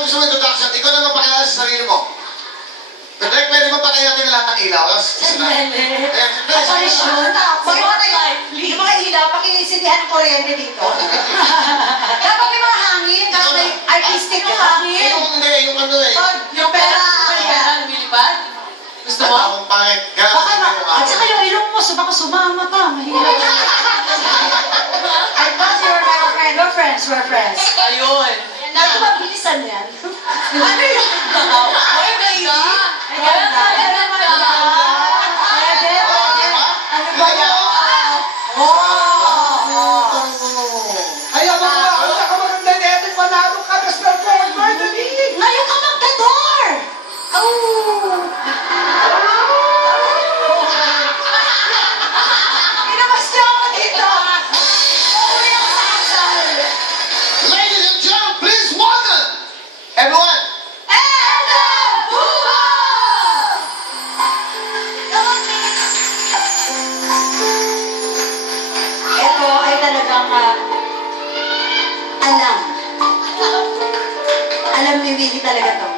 naman gusto mo introduction, ikaw na magpakilala sa sarili mo. Pwede mo pa kaya natin lahat ng ilaw? Apparition. Yung mga ilaw, pakisindihan ng kuryente dito. Dapat may mga hangin. Dapat may artistic na hangin. Yung ano eh. Yung pera. Lumilipad. Gusto mo? Ang pangit. At saka yung ilong mo, baka sumama ka. Mahirap. I thought you were my friend. We're friends. Ayun. Naku, mabilisan yan. Ano yun? Ay, baby! Ayan na. Pwede. Ano ba yan? Ayaw mo ba? Ang nakamaganda nito, panalo ka na sa performer, dali! Ngayon ka magdador! Pinabas niyo ako dito! Uwi ako sa kasal! Ladies and gentlemen, please welcome everyone. Eda Bubo! Ito ay talagang alam. Alam ni Willie talaga to.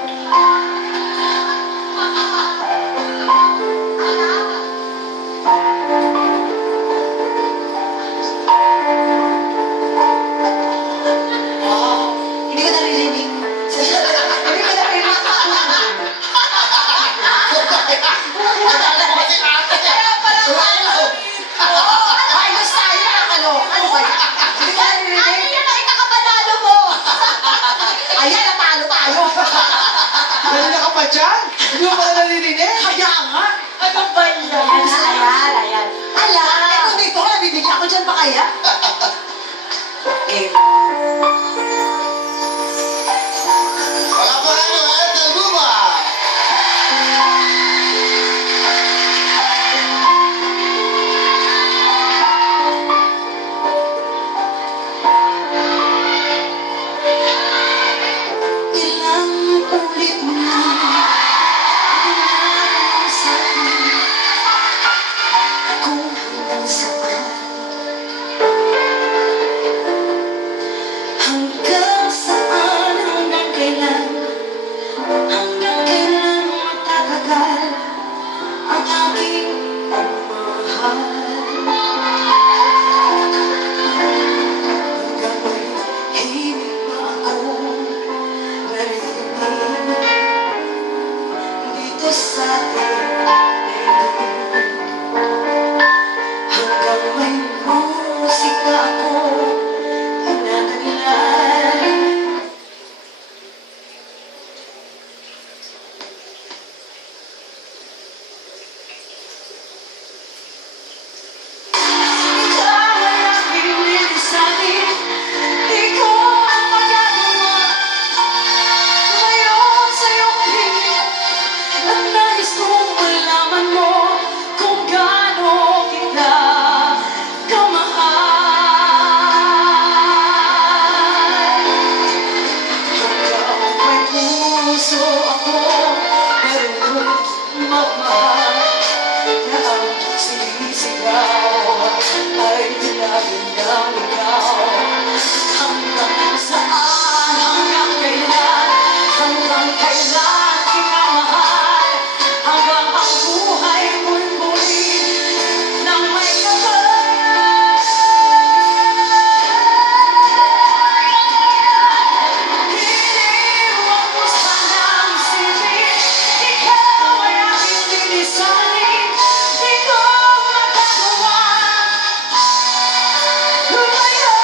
Hindi ko naririnig. Hindi ko naririnig. Kaya pala ayos tayo, ano ba yan? Hindi ko naririnig. Ano yan, nakita ka panalo mo? Ayan, natalo tayo. Kanina ka pa dyan? Hindi mo pala naririnig? Kaya nga. Ano ba yan? Ayan. Ala, ito dito, nabibigyan ako dyan pa kaya? Game. Wala pa kayo, Eda Bubo. Ilang ulit na sa'kin kung hanggang saan hanggang kailan matatagal ang aking pagmamahal hanggang may himig pa ako narinig dito sa ating hanggang may musika ako hinataglay. Ikaw ay aking nilisanin, ikaw ang magagawa. Ngayon sa iyong piling, at nais kong malaman mo kung gaano kita kamahal. Hanggang may puso ako marunong magmahal, na ang sinisigaw ay laging ng ikaw. Hanggang saan, hanggang kailan kita mahal, hanggang ang buhay mo'y muli nang may kapal. Iniwan mo sanang isipin, ikaw ay aking lilisanin, di ko magagawa lumayo.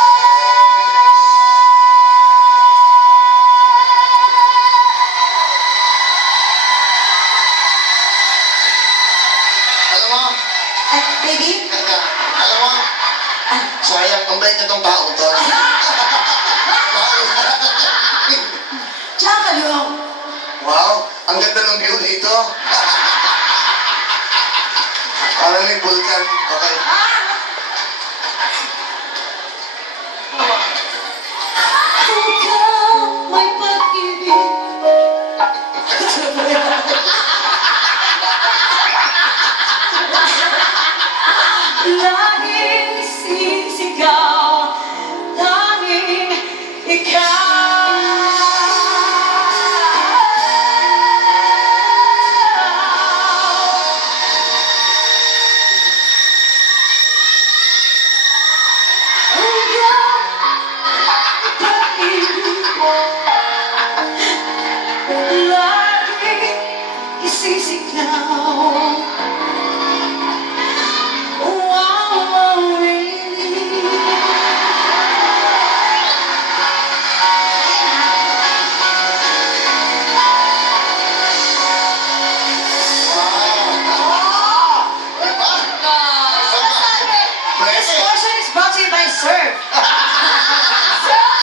Alam mo, Baby? alam mo, sayang, ang bait na tong tao to. Diyan ka lang. Wow, ang ganda ng view dito. Parang may vulkan. Okay.